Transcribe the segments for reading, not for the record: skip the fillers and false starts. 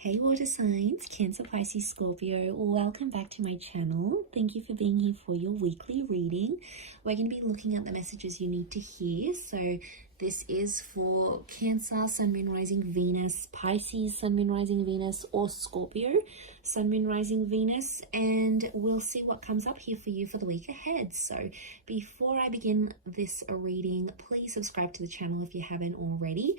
Hey water signs, Cancer, Pisces, Scorpio, welcome back to my channel. Thank you for being here for your weekly reading. We're going to be looking at the messages you need to hear. So this is for Cancer, Sun, Moon, Rising, Venus, Pisces, Sun, Moon, Rising, Venus, or Scorpio, Sun, Moon, Rising, Venus, and we'll see what comes up here for you for the week ahead. So before I begin this reading, please subscribe to the channel if you haven't already.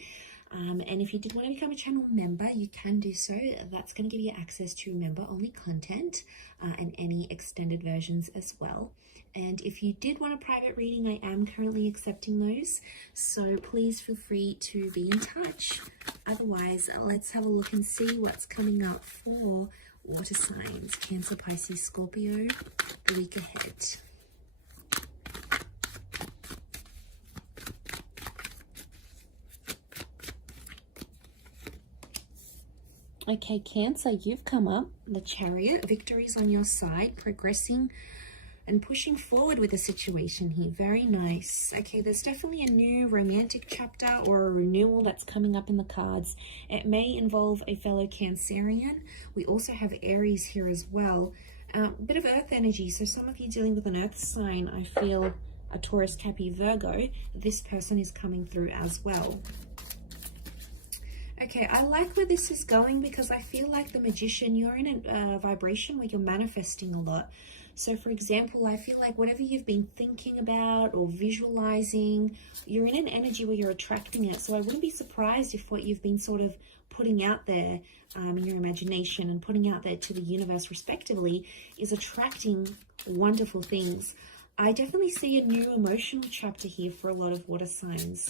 And if you did want to become a channel member, you can do so. That's going to give you access to member-only content and any extended versions as well. And if you did want a private reading, I am currently accepting those. So please feel free to be in touch. Otherwise, let's have a look and see what's coming up for water signs, Cancer, Pisces, Scorpio, the week ahead. Okay, Cancer, you've come up, the Chariot, victories on your side, progressing and pushing forward with the situation here. Very nice. Okay, there's definitely a new romantic chapter or a renewal that's coming up in the cards. It may involve a fellow Cancerian. We also have Aries here as well. A bit of earth energy, so some of you dealing with an earth sign, I feel a Taurus, Capi, Virgo, this person is coming through as well. Okay, I like where this is going because I feel like the Magician, you're in a vibration where you're manifesting a lot. So for example, I feel like whatever you've been thinking about or visualizing, you're in an energy where you're attracting it. So I wouldn't be surprised if what you've been sort of putting out there in your imagination and putting out there to the universe respectively is attracting wonderful things. I definitely see a new emotional chapter here for a lot of water signs.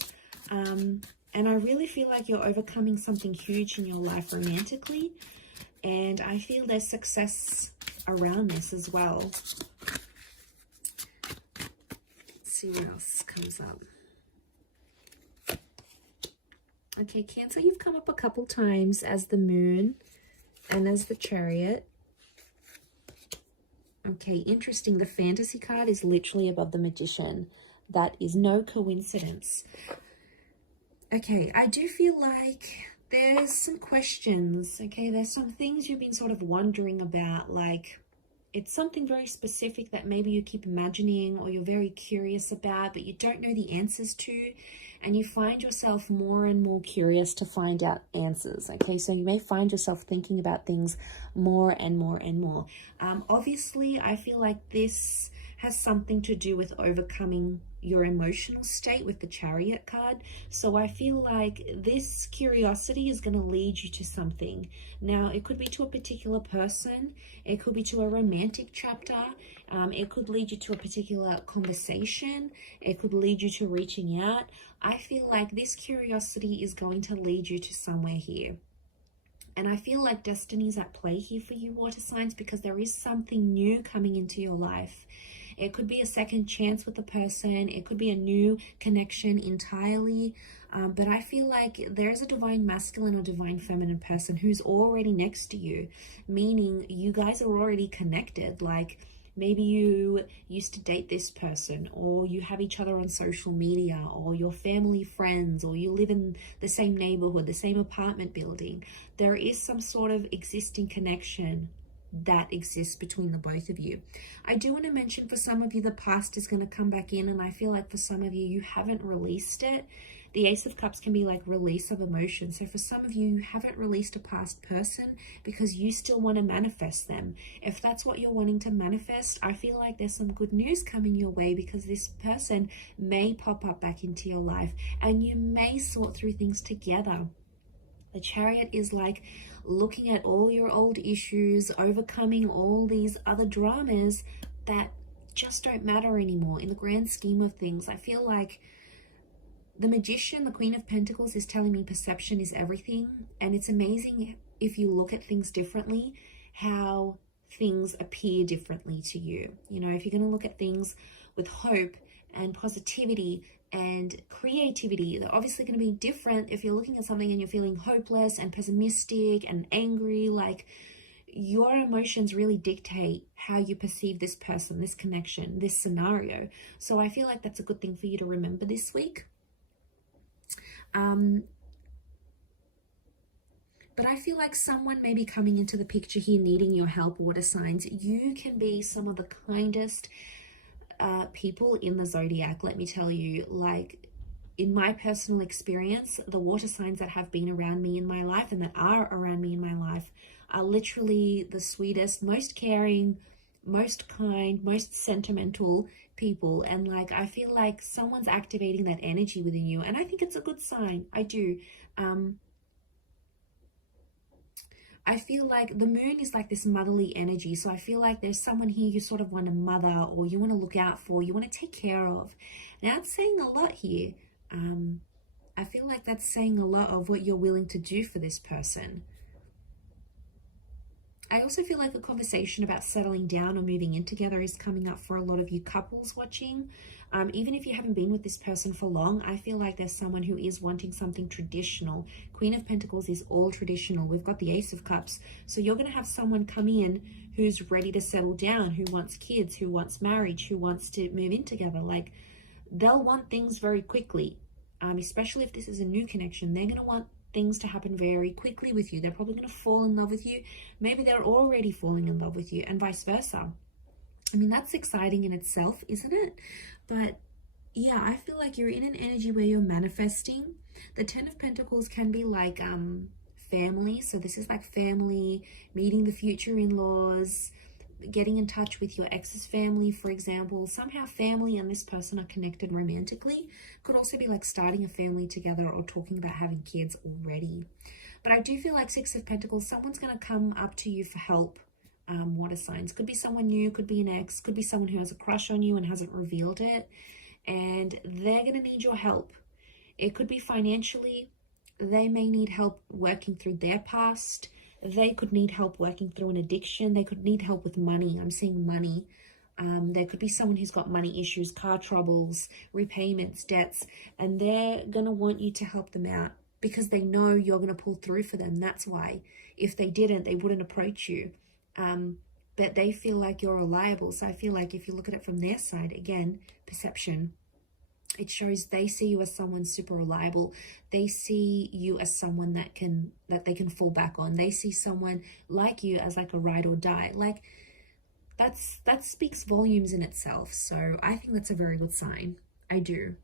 And I really feel like you're overcoming something huge in your life romantically. And I feel there's success around this as well. Let's see what else comes up. Okay, Cancer, you've come up a couple times as the Moon and as the Chariot. Okay, interesting. The Fantasy card is literally above the Magician. That is no coincidence. Okay, I do feel like there's some questions, okay? There's some things you've been sort of wondering about, like it's something very specific that maybe you keep imagining or you're very curious about, but you don't know the answers to, and you find yourself more and more curious to find out answers, okay? So you may find yourself thinking about things more and more and more. Obviously, I feel like this has something to do with overcoming your emotional state with the Chariot card. So I feel like this curiosity is going to lead you to something. Now, it could be to a particular person. It could be to a romantic chapter. It could lead you to a particular conversation. It could lead you to reaching out. I feel like this curiosity is going to lead you to somewhere here. And I feel like destiny is at play here for you, water signs, because there is something new coming into your life. It could be a second chance with the person. It could be a new connection entirely. But I feel like there's a divine masculine or divine feminine person who's already next to you, meaning you guys are already connected. Like maybe you used to date this person, or you have each other on social media, or you're family friends, or you live in the same neighborhood, the same apartment building. There is some sort of existing connection that exists between the both of you. I do want to mention for some of you, the past is going to come back in, and I feel like for some of you, you haven't released it. The Ace of Cups can be like release of emotion. So for some of you, you haven't released a past person because you still want to manifest them. If that's what you're wanting to manifest, I feel like there's some good news coming your way because this person may pop up back into your life and you may sort through things together. The Chariot is like looking at all your old issues, overcoming all these other dramas that just don't matter anymore in the grand scheme of things. I feel like the Magician, the Queen of Pentacles, is telling me perception is everything. And it's amazing if you look at things differently, how things appear differently to you. You know, if you're going to look at things with hope and positivity and creativity, they're obviously going to be different if you're looking at something and you're feeling hopeless and pessimistic and angry. Like your emotions really dictate how you perceive this person, this connection, this scenario. So I feel like that's a good thing for you to remember this week. But I feel like someone may be coming into the picture here needing your help, water signs. You can be some of the kindest people in the zodiac, let me tell you. Like, in my personal experience, the water signs that have been around me in my life and that are around me in my life are literally the sweetest, most caring, most kind, most sentimental people. And like, I feel like someone's activating that energy within you, and I think it's a good sign. I do. I feel like the moon is like this motherly energy. So I feel like there's someone here you sort of want to mother, or you want to look out for, you want to take care of. Now it's saying a lot here. I feel like that's saying a lot of what you're willing to do for this person. I also feel like a conversation about settling down or moving in together is coming up for a lot of you couples watching. Even if you haven't been with this person for long, I feel like there's someone who is wanting something traditional. Queen of Pentacles is all traditional. We've got the Ace of Cups. So you're going to have someone come in who's ready to settle down, who wants kids, who wants marriage, who wants to move in together. Like, they'll want things very quickly, especially if this is a new connection. They're going to want things to happen very quickly with you. They're probably going to fall in love with you. Maybe they're already falling in love with you, and vice versa. I mean, that's exciting in itself, isn't it? But yeah, I feel like you're in an energy where you're manifesting. The Ten of Pentacles can be like family. So this is like family, meeting the future in-laws, getting in touch with your ex's family, for example. Somehow family and this person are connected romantically. Could also be like starting a family together or talking about having kids already. But I do feel like Six of Pentacles, someone's going to come up to you for help. Water signs. Could be someone new, could be an ex, could be someone who has a crush on you and hasn't revealed it, and they're going to need your help. It could be financially. They may need help working through their past. They could need help working through an addiction. They could need help with money. I'm seeing money. There could be someone who's got money issues, car troubles, repayments, debts, and they're going to want you to help them out because they know you're going to pull through for them. That's why. If they didn't, they wouldn't approach you. But they feel like you're reliable. So I feel like if you look at it from their side, again, perception, it shows they see you as someone super reliable. They see you as someone that they can fall back on. They see someone like you as like a ride or die. Like, that speaks volumes in itself. So I think that's a very good sign. I do.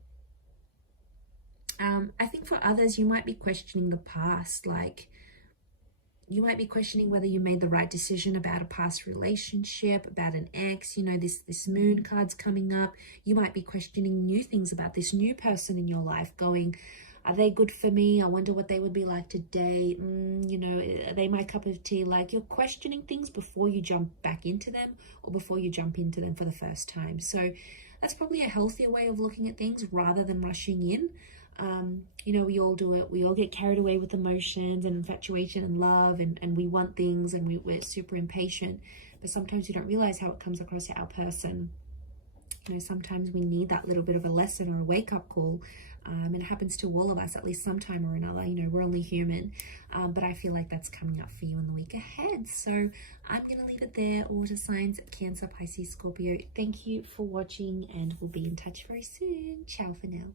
I think for others, you might be questioning the past. Like, you might be questioning whether you made the right decision about a past relationship, about an ex. You know, this moon card's coming up. You might be questioning new things about this new person in your life, going, are they good for me? I wonder what they would be like to date. You know, are they my cup of tea? Like, you're questioning things before you jump back into them or before you jump into them for the first time. So that's probably a healthier way of looking at things rather than rushing in. You know, we all do it. We all get carried away with emotions and infatuation and love, and we want things, and we're super impatient. But sometimes we don't realize how it comes across to our person. You know, sometimes we need that little bit of a lesson or a wake-up call. It happens to all of us at least sometime or another. You know, we're only human. But I feel like that's coming up for you in the week ahead. So I'm going to leave it there. Water signs, Cancer, Pisces, Scorpio. Thank you for watching, and we'll be in touch very soon. Ciao for now.